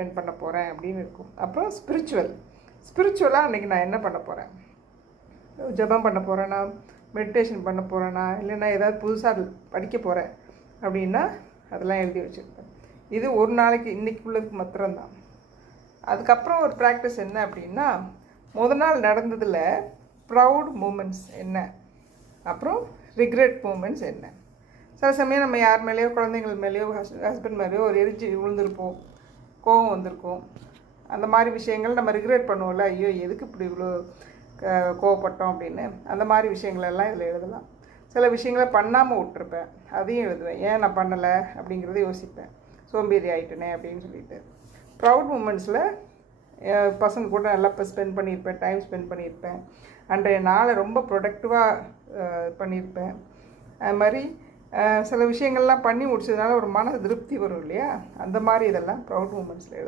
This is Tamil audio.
ஸ்பெண்ட் பண்ண போகிறேன் அப்படின்னு இருக்கும். அப்புறம் ஸ்பிரிச்சுவலாக அன்றைக்கி நான் என்ன பண்ண போகிறேன், ஜெபம் பண்ண போகிறேன்னா, மெடிடேஷன் பண்ண போகிறேன்னா, இல்லைன்னா ஏதாவது புதுசாக படிக்க போகிறேன் அப்படின்னா அதெல்லாம் எழுதி வச்சுருப்பேன். இது ஒரு நாளைக்கு இன்றைக்குள்ளதுக்கு மாத்திரம்தான். அதுக்கப்புறம் ஒரு ப்ராக்டிஸ் என்ன அப்படின்னா, நாள் நடந்ததில் ப்ரவுட் மூமெண்ட்ஸ் என்ன, அப்புறம் ரிக்ரெட் மூமெண்ட்ஸ் என்ன. சில சமயம் நம்ம யார் மேலேயோ, குழந்தைங்கள் மேலேயோ, ஹஸ்பண்ட் மேலேயோ ஒரு எரிஞ்சு விழுந்திருப்போம், கோபம் வந்திருக்கும். அந்த மாதிரி விஷயங்கள் நம்ம ரிக்ரெட் பண்ணுவோம்ல, ஐயோ எதுக்கு இப்படி இவ்வளோ கோவப்பட்டோம் அப்படின்னு. அந்த மாதிரி விஷயங்களெல்லாம் இதில் எழுதலாம். சில விஷயங்களை பண்ணாமல் விட்டுருப்பேன், அதையும் எழுதுவேன். ஏன் நான் பண்ணலை அப்படிங்கிறத யோசிப்பேன், சோம்பேறி ஆகிட்டேனே அப்படின்னு சொல்லிட்டு. ப்ரவுட் மூமெண்ட்ஸில் பசங்க கூட நல்லா ஸ்பெண்ட் பண்ணியிருப்பேன், டைம் ஸ்பெண்ட் பண்ணியிருப்பேன், அன்றைய நாளை ரொம்ப ப்ரொடக்டிவாக பண்ணியிருப்பேன். அது மாதிரி சில விஷயங்கள்லாம் பண்ணி முடிச்சதுனால ஒரு மன திருப்தி வரும் இல்லையா, அந்த மாதிரி இதெல்லாம் ப்ரவுட் மூமெண்ட்ஸில் எழுதுவேன்.